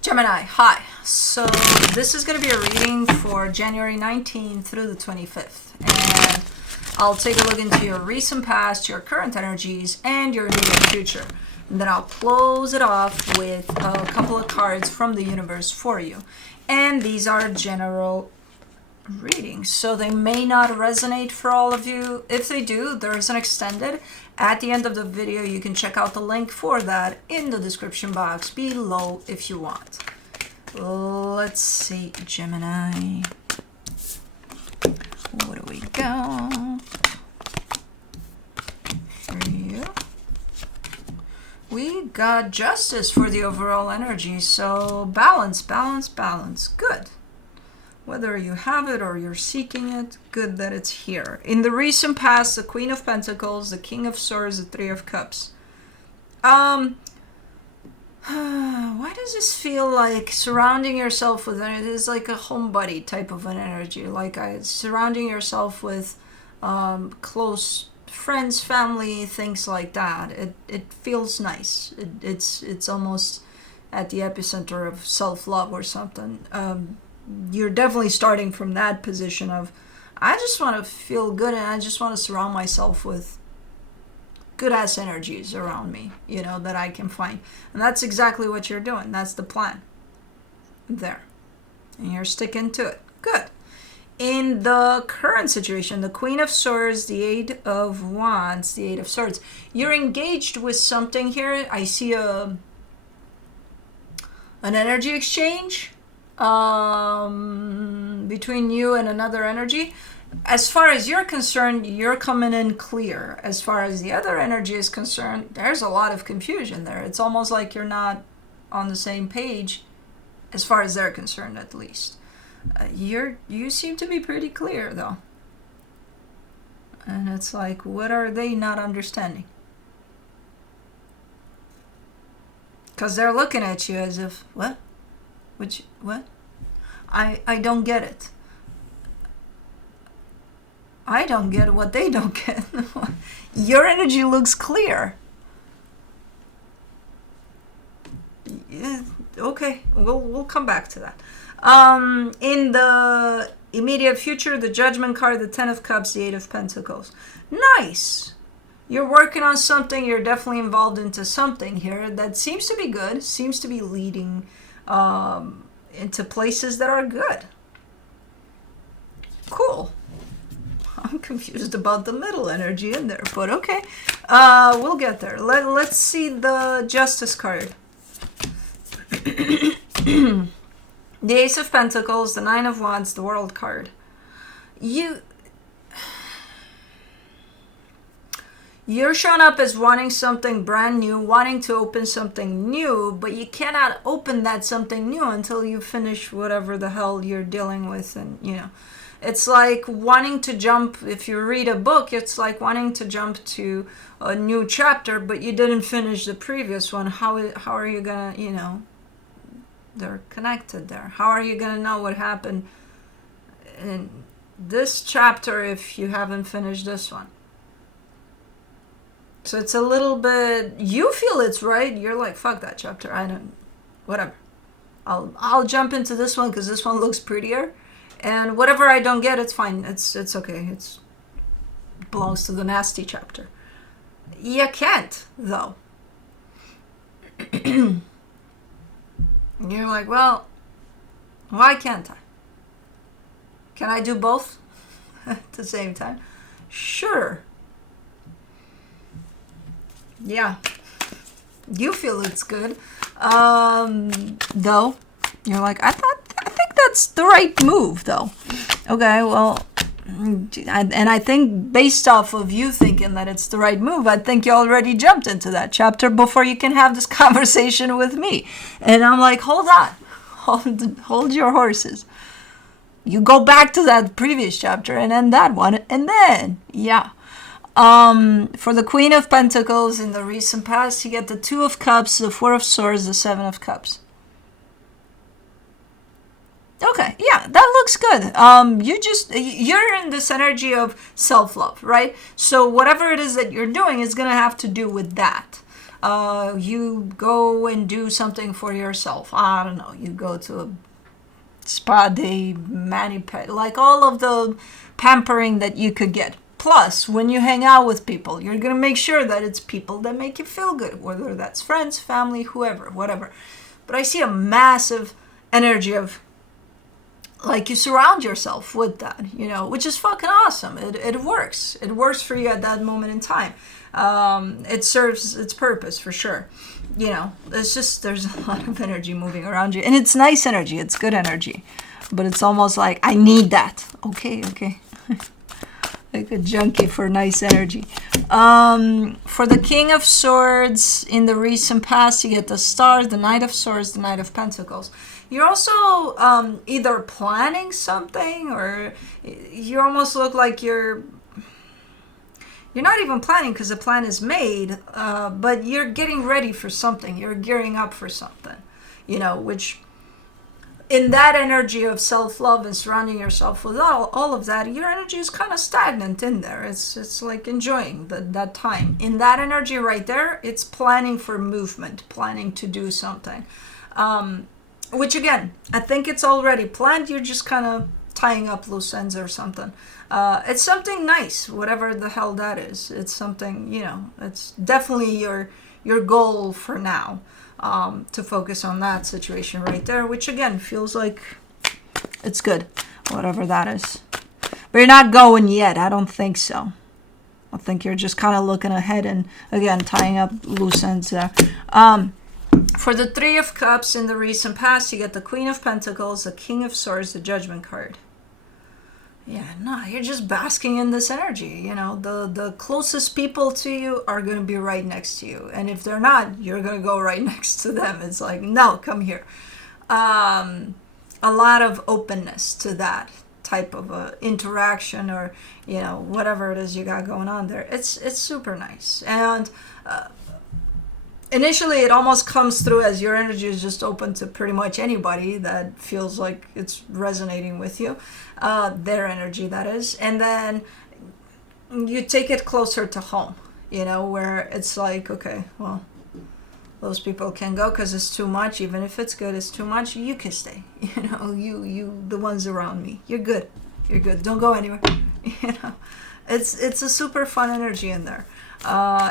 Gemini, hi. So this is going to be a reading for January 19th through the 25th. And I'll take a look into your recent past, your current energies, and your immediate future. And then I'll close it off with a couple of cards from the universe for you. And these are general readings, so they may not resonate for all of you. If they do, there's an extended. At the end of the video, you can check out the link for that in the description box below if you want. Let's see, Gemini. What do we got for you? We got justice for the overall energy, so balance, balance, balance. Good. Whether you have it or you're seeking it, good that it's here. In the recent past, the Queen of Pentacles, the King of Swords, the Three of Cups. Why does this feel like surrounding yourself with it is like a homebody type of an energy, like surrounding yourself with close friends, family, things like that. It feels nice. It's almost at the epicenter of self-love or something. You're definitely starting from that position of, I just want to feel good and I just want to surround myself with good ass energies around me, that I can find. And that's exactly what you're doing. That's the plan there. And you're sticking to it. Good. In the current situation, the Queen of Swords, the Eight of Wands, the Eight of Swords, you're engaged with something here. I see an energy exchange between you and another energy. As far as you're concerned, you're coming in clear. As far as the other energy is concerned, there's a lot of confusion there. It's almost like you're not on the same page, as far as they're concerned, at least. You seem to be pretty clear, though. And it's like, what are they not understanding? Because they're looking at you as if, what? What? I don't get it. I don't get what they don't get. Your energy looks clear. Yeah, okay, we'll come back to that. In the immediate future, the Judgment card, the Ten of Cups, the Eight of Pentacles. Nice. You're working on something. You're definitely involved into something here that seems to be good, seems to be leading into places that are good. Cool. I'm confused about the middle energy in there, but okay. We'll get there. Let's see the Justice card. The Ace of Pentacles, the Nine of Wands, the World card. You're showing up as wanting something brand new, wanting to open something new, but you cannot open that something new until you finish whatever the hell you're dealing with. And, it's like wanting to jump, if you read a book, it's like wanting to jump to a new chapter, but you didn't finish the previous one. How are you going to, they're connected there. How are you going to know what happened in this chapter if you haven't finished this one? So it's a little bit, you feel it's right. You're like, fuck that chapter. Whatever. I'll jump into this one because this one looks prettier. And whatever I don't get, it's fine. It's okay. It belongs to the nasty chapter. You can't, though. You're like, well, why can't I? Can I do both at the same time? Sure. Yeah, you feel it's good, though. You're like, I think that's the right move, though. Okay, well, and I think based off of you thinking that it's the right move, I think you already jumped into that chapter before you can have this conversation with me. And I'm like, hold on, hold your horses. You go back to that previous chapter and then that one, and then, yeah. For the Queen of Pentacles in the recent past, you get the Two of Cups, the Four of Swords, the Seven of Cups. Okay, yeah, that looks good. You're in this energy of self-love, right? So whatever it is that you're doing is going to have to do with that. You go and do something for yourself. I don't know. You go to a spa day, mani-ped, like all of the pampering that you could get. Plus, when you hang out with people, you're going to make sure that it's people that make you feel good, whether that's friends, family, whoever, whatever. But I see a massive energy of, like, you surround yourself with that, which is fucking awesome. It works. It works for you at that moment in time. It serves its purpose for sure. It's just, there's a lot of energy moving around you. And it's nice energy. It's good energy. But it's almost like, I need that. Okay. Like a junkie for nice energy. For the King of Swords, in the recent past, you get the Stars, the Knight of Swords, the Knight of Pentacles. You're also either planning something, or you almost look like you're not even planning because the plan is made, but you're getting ready for something. You're gearing up for something, which in that energy of self-love and surrounding yourself with all of that, your energy is kind of stagnant in there. It's like enjoying that time. In that energy right there, it's planning for movement, planning to do something. Which again, I think it's already planned. You're just kind of tying up loose ends or something. It's something nice, whatever the hell that is. It's something, it's definitely your goal for now. To focus on that situation right there, which again feels like it's good, whatever that is. But you're not going yet. I don't think so. I think you're just kind of looking ahead and again tying up loose ends there. For the Three of Cups, in the recent past, you get the Queen of Pentacles, the King of Swords, the Judgment card. Yeah, no, you're just basking in this energy. The closest people to you are going to be right next to you. And if they're not, you're going to go right next to them. It's like, no, come here. A lot of openness to that type of interaction, or, whatever it is you got going on there. It's super nice. And initially, it almost comes through as your energy is just open to pretty much anybody that feels like it's resonating with you. Their energy, that is. And then you take it closer to home, where it's like, okay, well, those people can go because it's too much. Even if it's good, it's too much. You can stay. You, the ones around me. You're good. Don't go anywhere. It's a super fun energy in there.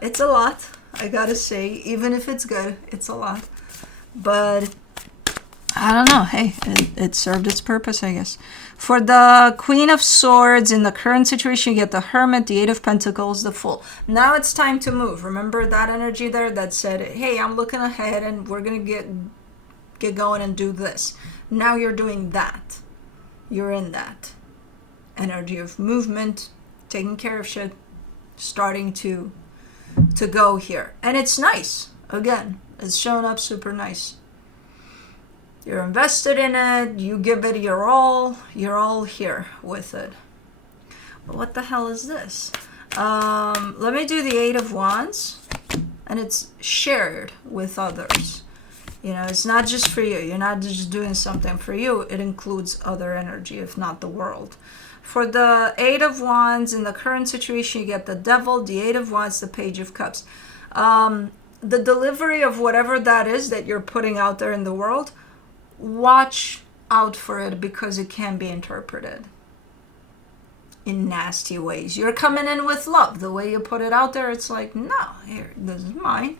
It's a lot, I gotta say. Even if it's good, it's a lot. But I don't know. Hey, it served its purpose, I guess. For the Queen of Swords, in the current situation, you get the Hermit, the Eight of Pentacles, the Fool. Now it's time to move. Remember that energy there that said, hey, I'm looking ahead and we're going to get going and do this. Now you're doing that. You're in that energy of movement, taking care of shit, starting to go here. And it's nice. Again, it's showing up super nice. You're invested in it, you give it your all, you're all here with it. But what the hell is this? Let me do the Eight of Wands, and it's shared with others. It's not just for you. You're not just doing something for you. It includes other energy, if not the world. For the Eight of Wands, in the current situation, you get the Devil, the Eight of Wands, the Page of Cups. The delivery of whatever that is that you're putting out there in the world, watch out for it, because it can be interpreted in nasty ways. You're coming in with love. The way you put it out there, it's like, no, here, this is mine.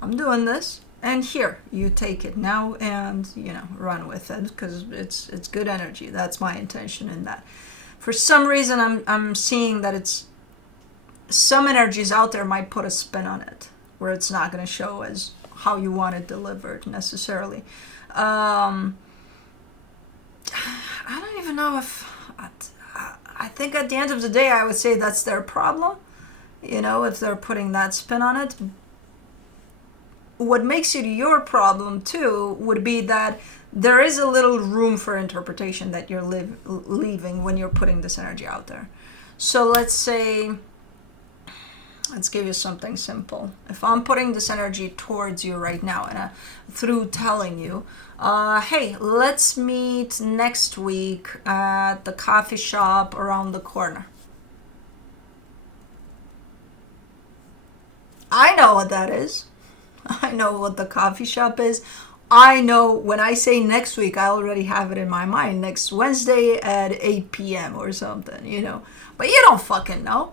I'm doing this. And here, you take it now and, run with it, because it's good energy. That's my intention in that. For some reason, I'm seeing that it's some energies out there might put a spin on it, where it's not going to show as how you want it delivered necessarily. I don't even know if I think at the end of the day I would say that's their problem, if they're putting that spin on it. What makes it your problem too would be that there is a little room for interpretation that you're leaving when you're putting this energy out there. So let's give you something simple. If I'm putting this energy towards you right now, and through telling you, hey, let's meet next week at the coffee shop around the corner. I know what that is. I know what the coffee shop is. I know when I say next week, I already have it in my mind. Next Wednesday at 8 p.m. or something, you know. But you don't fucking know.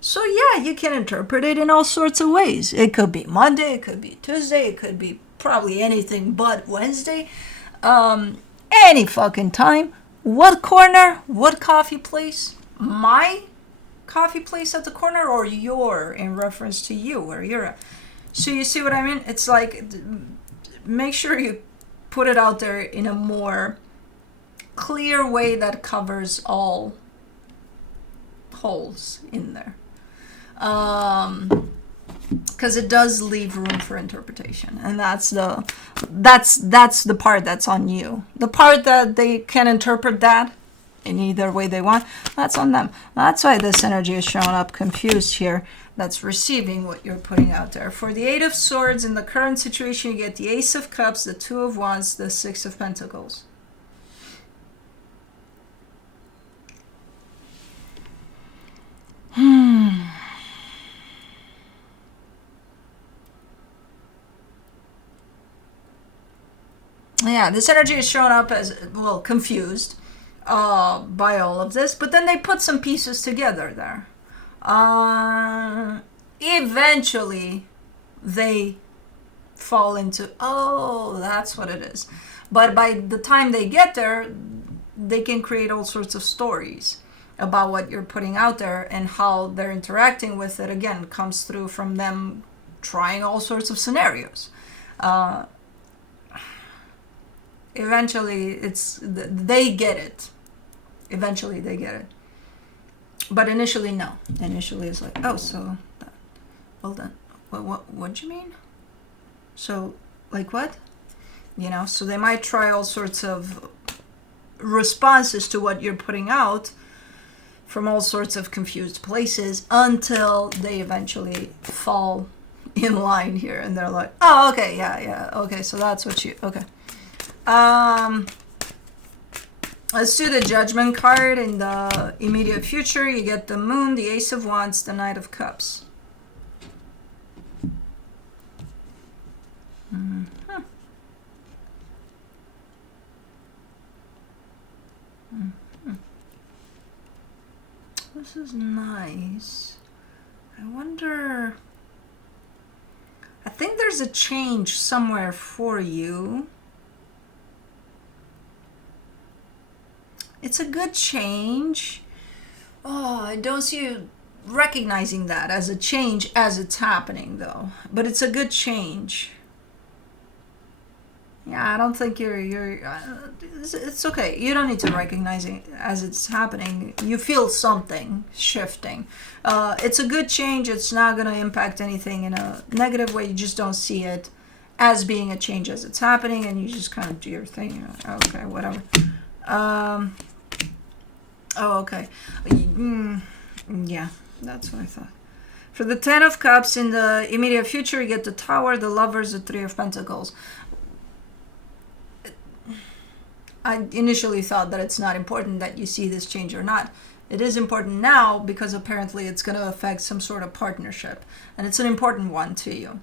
So yeah, you can interpret it in all sorts of ways. It could be Monday, it could be Tuesday, it could be probably anything but Wednesday. Any fucking time. What corner? What coffee place? My coffee place at the corner, or your, in reference to you, where you're at? So you see what I mean? It's like, make sure you put it out there in a more clear way that covers all holes in there. Because it does leave room for interpretation, and that's the part that's on you. The part that they can interpret that in either way they want, that's on them. That's why this energy is showing up confused here. That's receiving what you're putting out there. For the Eight of Swords, in the current situation, you get the Ace of Cups, the Two of Wands, the Six of Pentacles. Yeah, this energy is showing up as, well, confused by all of this, but then they put some pieces together there. Eventually, they fall into, oh, that's what it is. But by the time they get there, they can create all sorts of stories about what you're putting out there, and how they're interacting with it, again, comes through from them trying all sorts of scenarios. Eventually, they get it. Eventually, they get it. But initially, no. Initially, it's like, oh, so, well then, what do you mean? So, like what? You know, so they might try all sorts of responses to what you're putting out from all sorts of confused places, until they eventually fall in line here, and they're like, oh, okay, yeah, okay, so that's what you, okay. Let's do the Judgment card. In the immediate future, you get the Moon, the Ace of Wands, the Knight of Cups. This is nice. I wonder, I think there's a change somewhere for you. It's a good change. Oh, I don't see you recognizing that as a change as it's happening, though. But it's a good change. Yeah, I don't think it's okay. You don't need to recognize it as it's happening. You feel something shifting. It's a good change. It's not going to impact anything in a negative way. You just don't see it as being a change as it's happening, and you just kind of do your thing. You're like, okay, whatever. Oh, okay. Yeah, that's what I thought. For the Ten of Cups, in the immediate future, you get the Tower, the Lovers, the Three of Pentacles. I initially thought that it's not important that you see this change or not. It is important now, because apparently it's going to affect some sort of partnership, and it's an important one to you.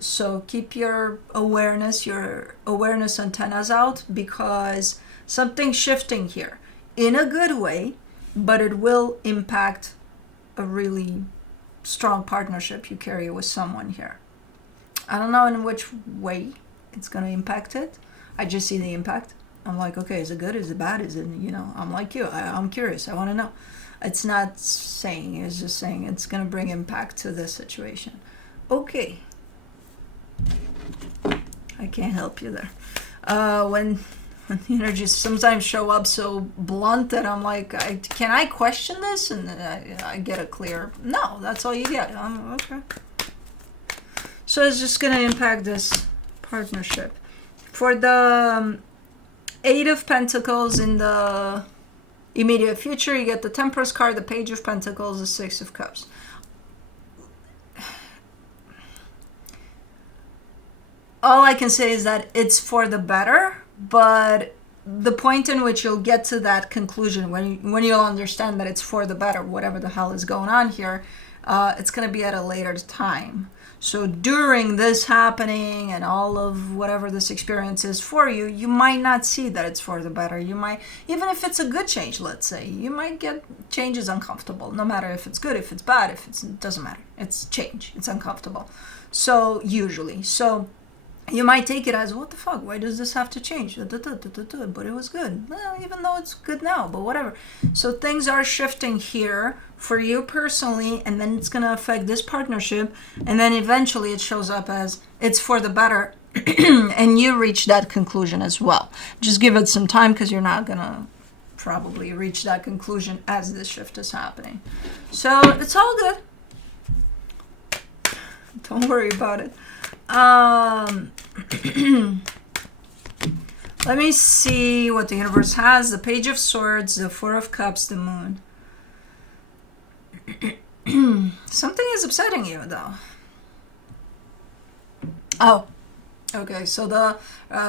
So keep your awareness antennas out, because something's shifting here in a good way, but it will impact a really strong partnership you carry with someone here. I don't know in which way it's going to impact it. I just see the impact. I'm like, okay, is it good? Is it bad? Is it, I'm like you. I'm curious. I want to know. It's not saying, it's just saying it's going to bring impact to this situation. Okay. I can't help you there. When the energies sometimes show up so blunt that I'm like, can I question this? And I get a clear, no, that's all you get. Okay. So it's just going to impact this partnership. For the Eight of Pentacles, in the immediate future, you get the Temperance card, the Page of Pentacles, the Six of Cups. All I can say is that it's for the better, but the point in which you'll get to that conclusion, when you'll understand that it's for the better, whatever the hell is going on here, it's going to be at a later time. So during this happening and all of whatever this experience is for you, you might not see that it's for the better. You might, even if it's a good change, let's say, you might get changes uncomfortable, no matter if it's good, if it's bad, if it's, it doesn't matter. It's change. It's uncomfortable. So usually, so you might take it as, what the fuck, why does this have to change? But it was good. Well, even though it's good now, but whatever. So things are shifting here for you personally, and then it's going to affect this partnership, and then eventually it shows up as it's for the better, and you reach that conclusion as well. Just give it some time, because you're not going to probably reach that conclusion as this shift is happening. So it's all good. Don't worry about it. Let me see what the universe has. The Page of Swords, the Four of Cups, the Moon. Something is upsetting you, though. Oh, okay. So the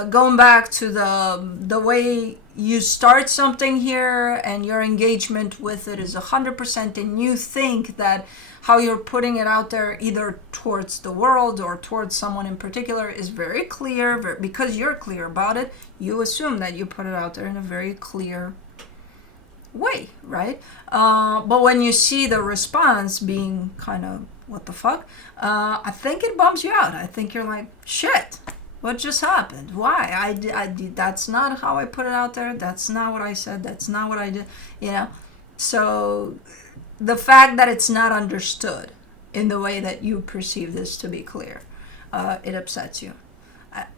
going back to the way you start something here, and your engagement with it is 100%, and you think that how you're putting it out there, either towards the world or towards someone in particular, is very clear. Because you're clear about it, you assume that you put it out there in a very clear way, right? But when you see the response being kind of, what the fuck, I think it bums you out. I think you're like, shit, what just happened? Why? I that's not how I put it out there. That's not what I said. That's not what I did, you know? So the fact that it's not understood in the way that you perceive this to be clear, it upsets you.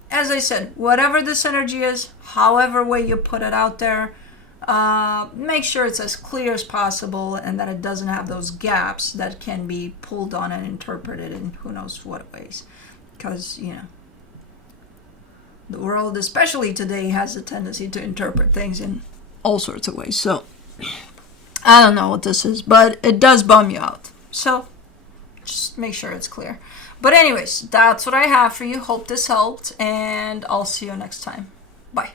As I said, whatever this energy is, however way you put it out there, make sure it's as clear as possible, and that it doesn't have those gaps that can be pulled on and interpreted in who knows what ways. Because, you know, the world, especially today, has a tendency to interpret things in all sorts of ways. So I don't know what this is, but it does bum you out. So just make sure it's clear. But anyways, that's what I have for you. Hope this helped, and I'll see you next time. Bye.